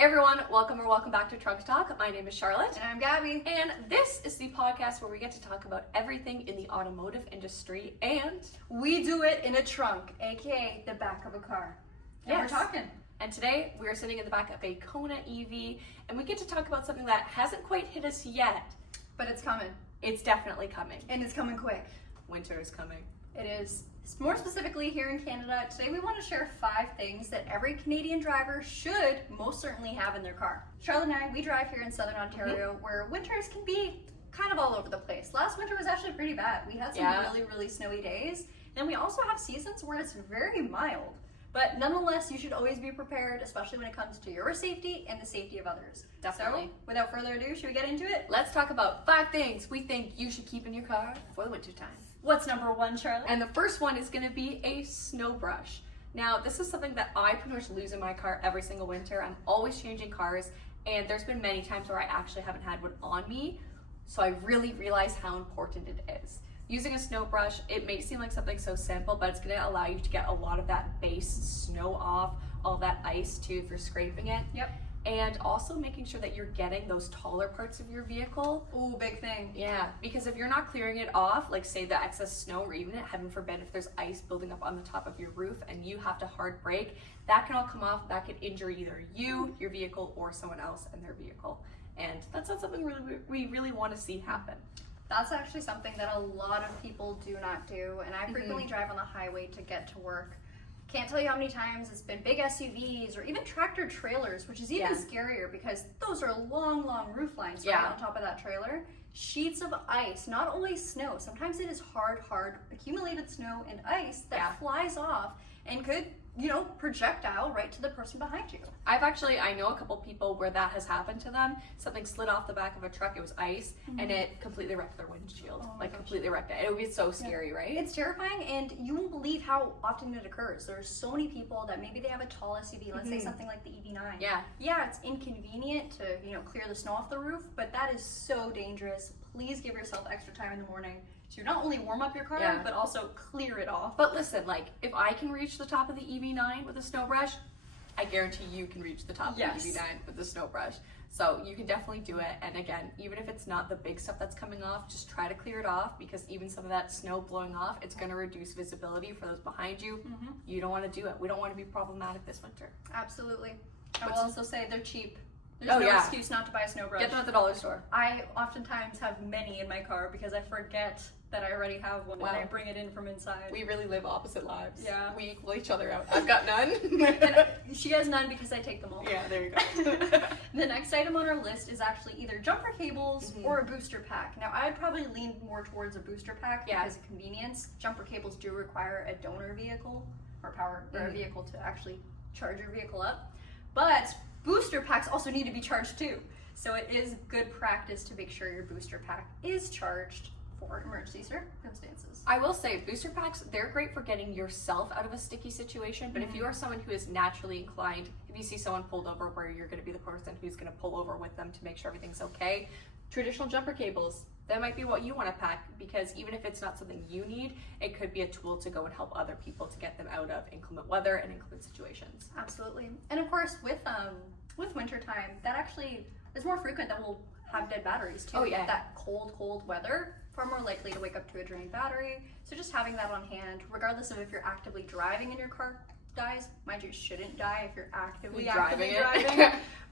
Hey everyone, welcome back to Trunk Talk. My name is Charlotte. And I'm Gabby. And this is the podcast where we get to talk about everything in the automotive industry, and we do it in a trunk, aka the back of a car. And yes, we're talking. And today we are sitting in the back of a Kona EV, and we get to talk about something that hasn't quite hit us yet. But it's coming. It's definitely coming. And it's coming quick. Winter is coming. It is. More specifically here in Canada, today we want to share 5 things that every Canadian driver should most certainly have in their car. Charlotte and I, we drive here in Southern Ontario where winters can be kind of all over the place. Last winter was actually pretty bad. We had some really snowy days. And we also have seasons where it's very mild. But nonetheless, you should always be prepared, especially when it comes to your safety and the safety of others. Definitely. So, without further ado, should we get into it? Let's talk about 5 things we think you should keep in your car for the winter time. What's number 1, Charlotte? And the first one is going to be a snow brush. Now, this is something that I pretty much lose in my car every single winter. I'm always changing cars, and there's been many times where I actually haven't had one on me, so I really realize how important it is. Using a snow brush, it may seem like something so simple, but it's going to allow you to get a lot of that base snow off, all that ice too if you're scraping it. Yep. And also making sure that you're getting those taller parts of your vehicle. Ooh, big thing. Yeah, because if you're not clearing it off, like say the excess snow, or even heaven forbid if there's ice building up on the top of your roof and you have to hard brake, that can all come off. That could injure either you, your vehicle, or someone else and their vehicle. And that's not something we really want to see happen. That's actually something that a lot of people do not do, and I frequently drive on the highway to get to work. Can't tell you how many times it's been big SUVs or even tractor trailers, which is even scarier because those are long roof lines right on top of that trailer. Sheets of ice, not always snow. Sometimes it is hard accumulated snow and ice that flies off and could, projectile right to the person behind you. I know a couple people where that has happened to them. Something slid off the back of a truck, it was ice, and it completely wrecked their windshield. Completely wrecked it. It would be so scary, right? It's terrifying, and you won't believe how often it occurs. There's so many people that maybe they have a tall SUV, let's say something like the EV9. Yeah, it's inconvenient to, clear the snow off the roof, but that is so dangerous. Please give yourself extra time in the morning to not only warm up your car, but also clear it off. But listen, if I can reach the top of the EV9 with a snow brush, I guarantee you can reach the top of the EV9 with the snow brush. So you can definitely do it. And again, even if it's not the big stuff that's coming off, just try to clear it off, because even some of that snow blowing off, it's going to reduce visibility for those behind you. You don't want to do it. We don't want to be problematic this winter. Absolutely. I will also say they're cheap. There's no excuse not to buy a snow brush. Get them at the dollar store. I oftentimes have many in my car because I forget that I already have one and I bring it in from inside. We really live opposite lives. Yeah. We equal each other out. I've got none. And she has none because I take them all. Yeah, there you go. The next item on our list is actually either jumper cables or a booster pack. Now, I'd probably lean more towards a booster pack because of convenience. Jumper cables do require a donor vehicle or a vehicle to actually charge your vehicle up. But booster packs also need to be charged too. So it is good practice to make sure your booster pack is charged for emergency circumstances. I will say, booster packs, they're great for getting yourself out of a sticky situation, but if you are someone who is naturally inclined, if you see someone pulled over where you're going to be the person who's going to pull over with them to make sure everything's okay, traditional jumper cables, that might be what you want to pack, because even if it's not something you need, it could be a tool to go and help other people to get them out of inclement weather and inclement situations. Absolutely. And of course, with wintertime, that actually is more frequent that we'll have dead batteries too. That cold weather, far more likely to wake up to a drained battery. So just having that on hand, regardless of if you're actively driving and your car dies. Mind you, it shouldn't die if you're actively driving.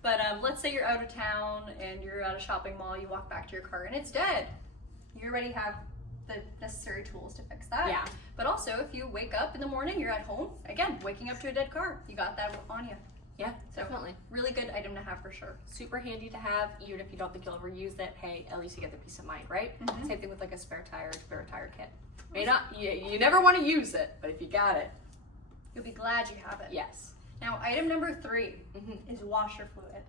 But let's say you're out of town and you're at a shopping mall, you walk back to your car and it's dead. You already have the necessary tools to fix that. Yeah. But also, if you wake up in the morning, you're at home, again, waking up to a dead car, you got that on you. Yeah, so definitely. Really good item to have for sure. Super handy to have, even if you don't think you'll ever use it. Hey, at least you get the peace of mind, right? Same thing with a spare tire kit. You never want to use it, but if you got it, you'll be glad you have it. Yes. Now, item number 3 is washer fluid.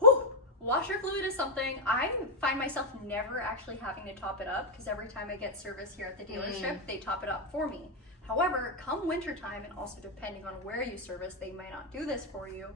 Whew! Washer fluid is something I find myself never actually having to top it up, because every time I get service here at the dealership, they top it up for me. However, come wintertime, and also depending on where you service, they might not do this for you.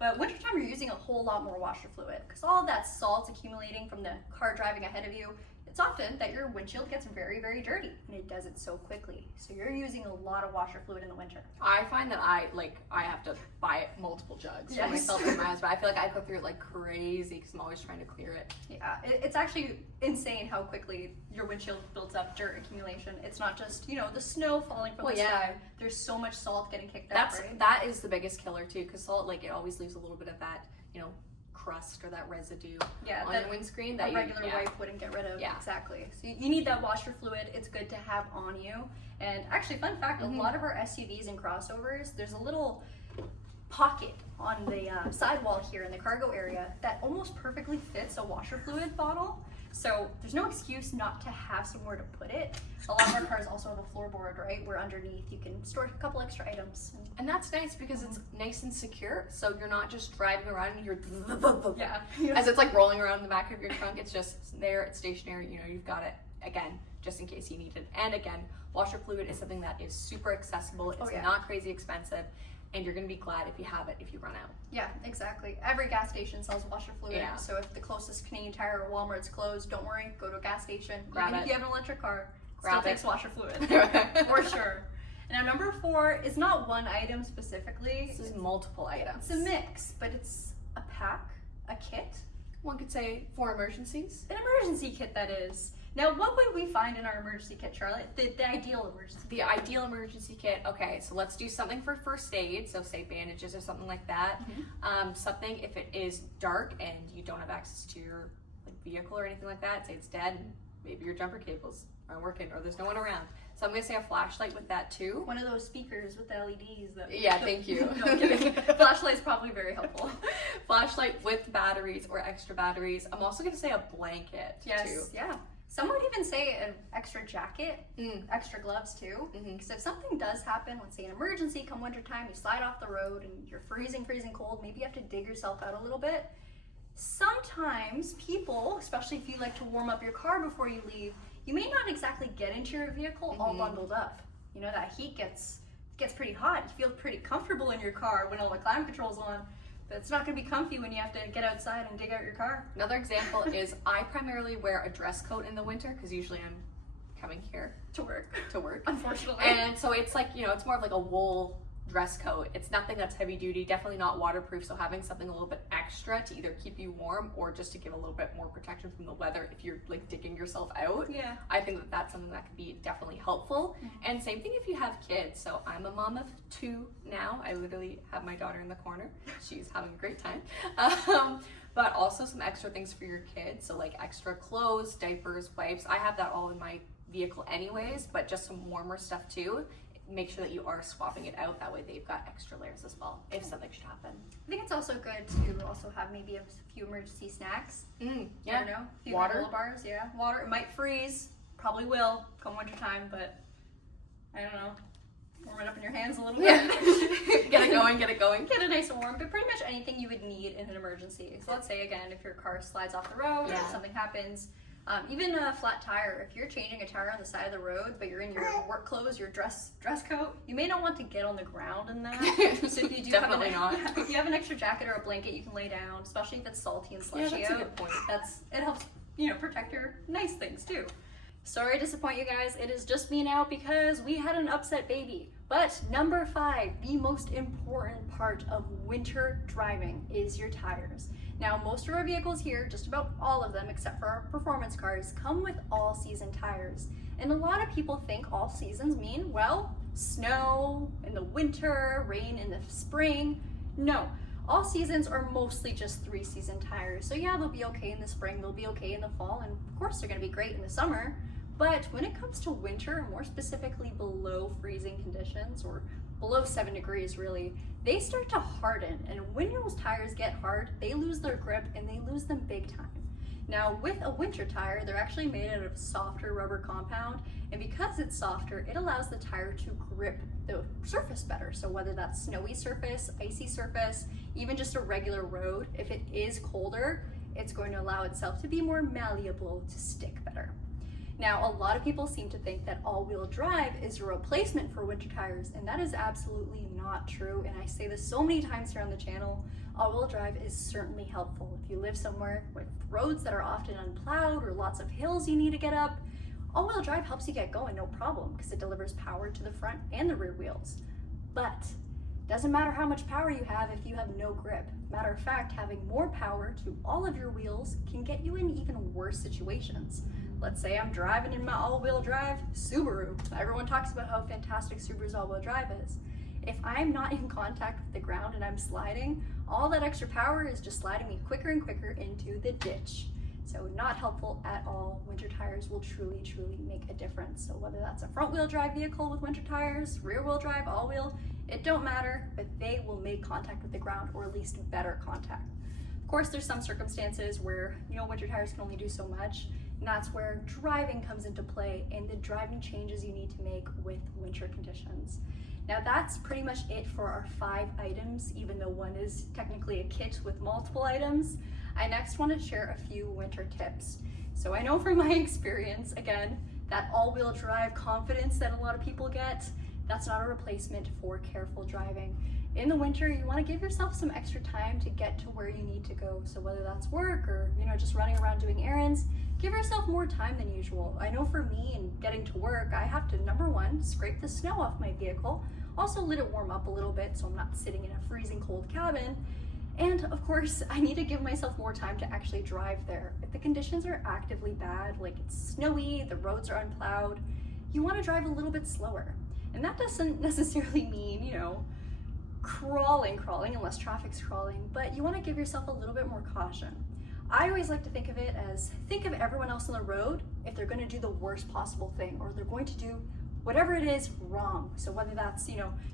But wintertime, you're using a whole lot more washer fluid because all of that salt's accumulating from the car driving ahead of you. it's often that your windshield gets very, very dirty, and it does it so quickly. So you're using a lot of washer fluid in the winter. I find that I have to buy multiple jugs for myself and my husband. I feel like I go through it like crazy because I'm always trying to clear it. Yeah, it's actually insane how quickly your windshield builds up dirt accumulation. It's not just, you know, the snow falling from the sky. There's so much salt getting kicked out, right? That is the biggest killer too, because salt, like, it always leaves a little bit of that, you know, crust or that residue on your windscreen that a regular wipe wouldn't get rid of. Yeah. Exactly. So you need that washer fluid. It's good to have on you. And actually, fun fact, a lot of our SUVs and crossovers, there's a little pocket on the sidewall here in the cargo area that almost perfectly fits a washer fluid bottle. So there's no excuse not to have somewhere to put it. A lot of our cars also have a floorboard, right, where underneath you can store a couple extra items. And that's nice because it's nice and secure, so you're not just driving around and you're as it's like rolling around in the back of your trunk. It's just there, it's stationary, you know, you've got it, again, just in case you need it. And again, washer fluid is something that is super accessible. It's not crazy expensive, and you're gonna be glad if you have it if you run out. Yeah, exactly. Every gas station sells washer fluid. Yeah. So if the closest Canadian Tire or Walmart's closed, don't worry, go to a gas station. Even if you have an electric car, still takes washer fluid. For sure. Now, number 4 is not one item specifically. This is multiple items. It's a mix, but it's a pack, a kit. One could say for emergencies. An emergency kit, that is. Now, what would we find in our emergency kit, Charlotte? The ideal emergency kit. The ideal emergency kit. Okay, so let's do something for first aid. So say bandages or something like that. Something if it is dark and you don't have access to your vehicle or anything like that. Say it's dead. Maybe your jumper cables aren't working or there's no one around. So I'm gonna say a flashlight with that too. One of those speakers with the LEDs. Thank you. No, I'm kidding. Flashlight's probably very helpful. Flashlight with batteries or extra batteries. I'm also gonna say a blanket too. Yeah. Some would even say an extra jacket, extra gloves too. Because if something does happen, let's say an emergency come wintertime, you slide off the road and you're freezing cold, maybe you have to dig yourself out a little bit. Sometimes people, especially if you like to warm up your car before you leave, you may not exactly get into your vehicle all bundled up. You know, that heat gets pretty hot. You feel pretty comfortable in your car when all the climate control's on. But it's not going to be comfy when you have to get outside and dig out your car. Another example is I primarily wear a dress coat in the winter because usually I'm coming here to work, unfortunately. And so it's like, you know, it's more of like a wool dress coat. It's nothing that's heavy duty, definitely not waterproof. So having something a little bit extra to either keep you warm or just to give a little bit more protection from the weather if you're like digging yourself out. Yeah. I think that that's something that could be definitely helpful. And same thing if you have kids. So I'm a mom of 2 now. I literally have my daughter in the corner. She's having a great time. But also some extra things for your kids. So like extra clothes, diapers, wipes. I have that all in my vehicle anyways, but just some warmer stuff too. Make sure that you are swapping it out. That way they've got extra layers as well if something should happen. I think it's also good to also have maybe a few emergency snacks. Yeah. I don't know. A few granola bars. Yeah. Water. It might freeze. Probably will come wintertime, but I don't know. Warm it up in your hands a little bit. Get it going. Get it nice and warm. But pretty much anything you would need in an emergency. So let's say again, if your car slides off the road or something happens. Even a flat tire, if you're changing a tire on the side of the road, but you're in your work clothes, your dress coat, you may not want to get on the ground in that. So if you do Definitely not. If you have an extra jacket or a blanket, you can lay down, especially if it's salty and slushy that's out. a good point. It helps, protect your nice things too. Sorry to disappoint you guys. It is just me now because we had an upset baby. But number 5, the most important part of winter driving is your tires. Now, most of our vehicles here, just about all of them except for our performance cars, come with all-season tires. And a lot of people think all seasons mean, well, snow in the winter, rain in the spring. No, all seasons are mostly just 3-season tires. So yeah, they'll be okay in the spring, they'll be okay in the fall, and of course they're gonna be great in the summer. But when it comes to winter, more specifically below freezing conditions, or below 7 degrees really, they start to harden. And when those tires get hard, they lose their grip and they lose them big time. Now with a winter tire, they're actually made out of softer rubber compound. And because it's softer, it allows the tire to grip the surface better. So whether that's snowy surface, icy surface, even just a regular road, if it is colder, it's going to allow itself to be more malleable, to stick better. Now, a lot of people seem to think that all-wheel drive is a replacement for winter tires, and that is absolutely not true. And I say this so many times here on the channel, all-wheel drive is certainly helpful. If you live somewhere with roads that are often unplowed or lots of hills you need to get up, all-wheel drive helps you get going, no problem, because it delivers power to the front and the rear wheels. But doesn't matter how much power you have if you have no grip. Matter of fact, having more power to all of your wheels can get you in even worse situations. Let's say I'm driving in my all-wheel drive Subaru. Everyone talks about how fantastic Subaru's all-wheel drive is. If I'm not in contact with the ground and I'm sliding, all that extra power is just sliding me quicker and quicker into the ditch. So not helpful at all. Winter tires will truly, truly make a difference. So whether that's a front-wheel drive vehicle with winter tires, rear-wheel drive, all-wheel, it don't matter, but they will make contact with the ground, or at least better contact. Of course, there's some circumstances where, winter tires can only do so much, and that's where driving comes into play and the driving changes you need to make with winter conditions. Now that's pretty much it for our 5 items, even though one is technically a kit with multiple items. I next want to share a few winter tips. So I know from my experience, again, that all-wheel drive confidence that a lot of people get, that's not a replacement for careful driving. In the winter, you want to give yourself some extra time to get to where you need to go. So whether that's work or just running around doing errands, give yourself more time than usual. I know for me, in getting to work, I have to, number one, scrape the snow off my vehicle, also let it warm up a little bit so I'm not sitting in a freezing cold cabin. And of course, I need to give myself more time to actually drive there. If the conditions are actively bad, like it's snowy, the roads are unplowed, you want to drive a little bit slower. And that doesn't necessarily mean, crawling unless traffic's crawling, but you want to give yourself a little bit more caution. I always like to think of it as, think of everyone else on the road if they're going to do the worst possible thing, or they're going to do whatever it is wrong. So whether that's,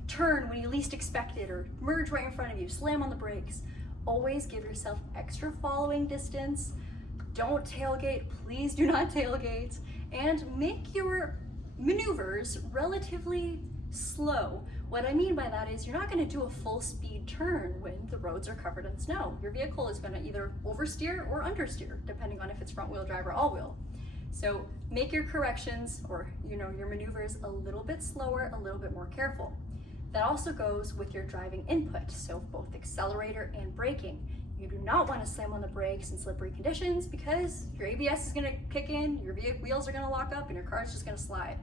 turn when you least expect it, or merge right in front of you, slam on the brakes, always give yourself extra following distance. Don't tailgate, please do not tailgate, and make your maneuvers relatively slow. What I mean by that is you're not going to do a full speed turn when the roads are covered in snow. Your vehicle is going to either oversteer or understeer, depending on if it's front wheel drive or all wheel. So make your corrections or your maneuvers a little bit slower, a little bit more careful. That also goes with your driving input, so both accelerator and braking. You do not want to slam on the brakes in slippery conditions because your ABS is going to kick in, your wheels are going to lock up, and your car is just going to slide.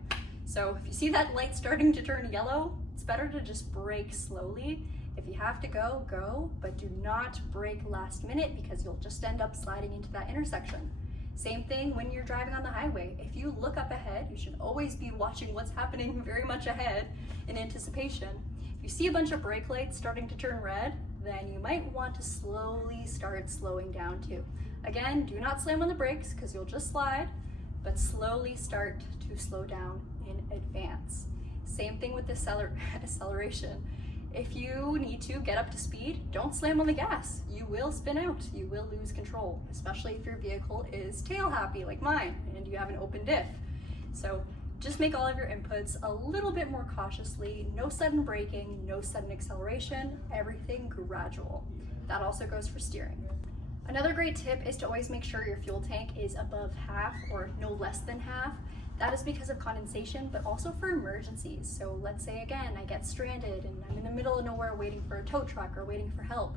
So if you see that light starting to turn yellow, it's better to just brake slowly. If you have to go, go, but do not brake last minute because you'll just end up sliding into that intersection. Same thing when you're driving on the highway. If you look up ahead, you should always be watching what's happening very much ahead in anticipation. If you see a bunch of brake lights starting to turn red, then you might want to slowly start slowing down too. Again, do not slam on the brakes because you'll just slide, but slowly start to slow down in advance. Same thing with acceleration. If you need to get up to speed, don't slam on the gas. You will spin out, you will lose control, especially if your vehicle is tail happy like mine and you have an open diff. So just make all of your inputs a little bit more cautiously, no sudden braking, no sudden acceleration, everything gradual. That also goes for steering. Another great tip is to always make sure your fuel tank is above half or no less than half. That is because of condensation, but also for emergencies. So let's say again, I get stranded and I'm in the middle of nowhere waiting for a tow truck or waiting for help.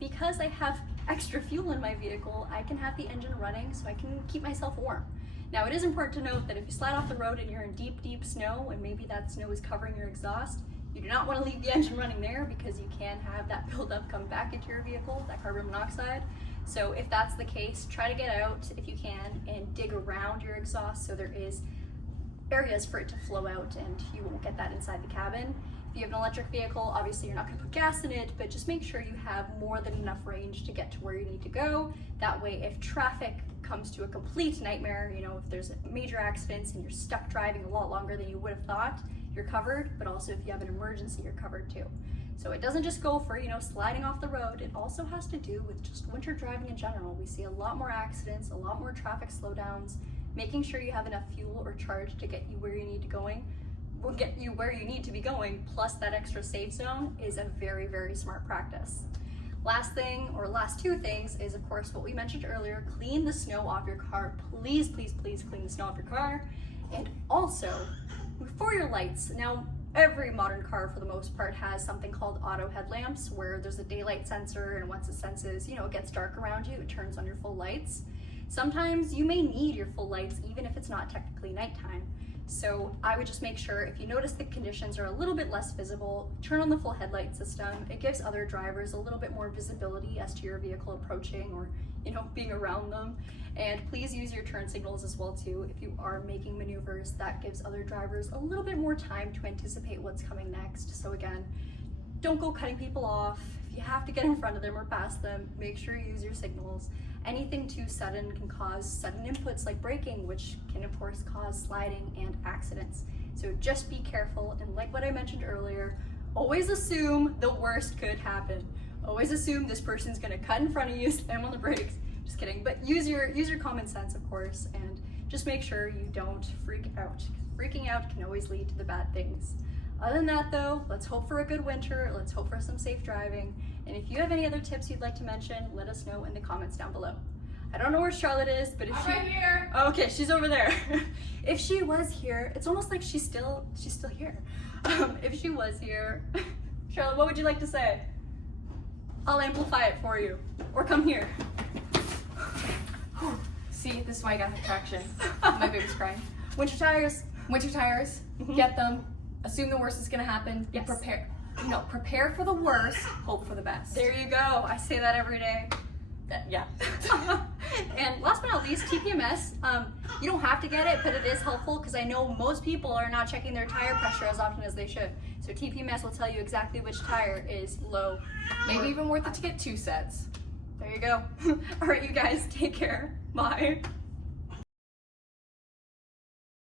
Because I have extra fuel in my vehicle, I can have the engine running so I can keep myself warm. Now it is important to note that if you slide off the road and you're in deep, deep snow and maybe that snow is covering your exhaust, you do not want to leave the engine running there because you can have that buildup come back into your vehicle, that carbon monoxide. So if that's the case, try to get out if you can and dig around your exhaust so there is areas for it to flow out and you won't get that inside the cabin. If you have an electric vehicle, obviously you're not going to put gas in it, but just make sure you have more than enough range to get to where you need to go. That way, if traffic comes to a complete nightmare, if there's major accidents and you're stuck driving a lot longer than you would have thought, you're covered, but also if you have an emergency, you're covered too. So it doesn't just go for, sliding off the road. It also has to do with just winter driving in general. We see a lot more accidents, a lot more traffic slowdowns. Making sure you have enough fuel or charge to get you where you need to be going, plus that extra safe zone is a very, very smart practice. Last thing, or last two things, is of course what we mentioned earlier, clean the snow off your car. Please, please, please clean the snow off your car. And also, for your lights, now every modern car for the most part has something called auto headlamps, where there's a daylight sensor, and once it senses, it gets dark around you, it turns on your full lights. Sometimes you may need your full lights even if it's not technically nighttime. So I would just make sure, if you notice the conditions are a little bit less visible, turn on the full headlight system. It gives other drivers a little bit more visibility as to your vehicle approaching or being around them. And please use your turn signals as well too. If you are making maneuvers, that gives other drivers a little bit more time to anticipate what's coming next. So again, don't go cutting people off. If you have to get in front of them or past them, make sure you use your signals. Anything too sudden can cause sudden inputs like braking, which can of course cause sliding and accidents. So just be careful, and like what I mentioned earlier, always assume the worst could happen. Always assume this person's gonna cut in front of you, slam on the brakes. Just kidding, but use your common sense, of course, and just make sure you don't freak out. Freaking out can always lead to the bad things. Other than that though, let's hope for a good winter, let's hope for some safe driving, and if you have any other tips you'd like to mention, let us know in the comments down below. I don't know where Charlotte is, but if I'm right here. Oh, okay, she's over there. If she was here, it's almost like she's still here. If she was here, Charlotte, what would you like to say? I'll amplify it for you, or come here. See, this is why I got the traction. My baby's crying. Winter tires. Winter tires, get them. Assume the worst is gonna happen. Be Yes. prepared. Prepare for the worst, hope for the best. There you go. I say that every day. Yeah. And last but not least, TPMS. You don't have to get it, but it is helpful because I know most people are not checking their tire pressure as often as they should. So TPMS will tell you exactly which tire is low. Maybe even worth it to get 2 sets. There you go. All right, you guys, take care. Bye.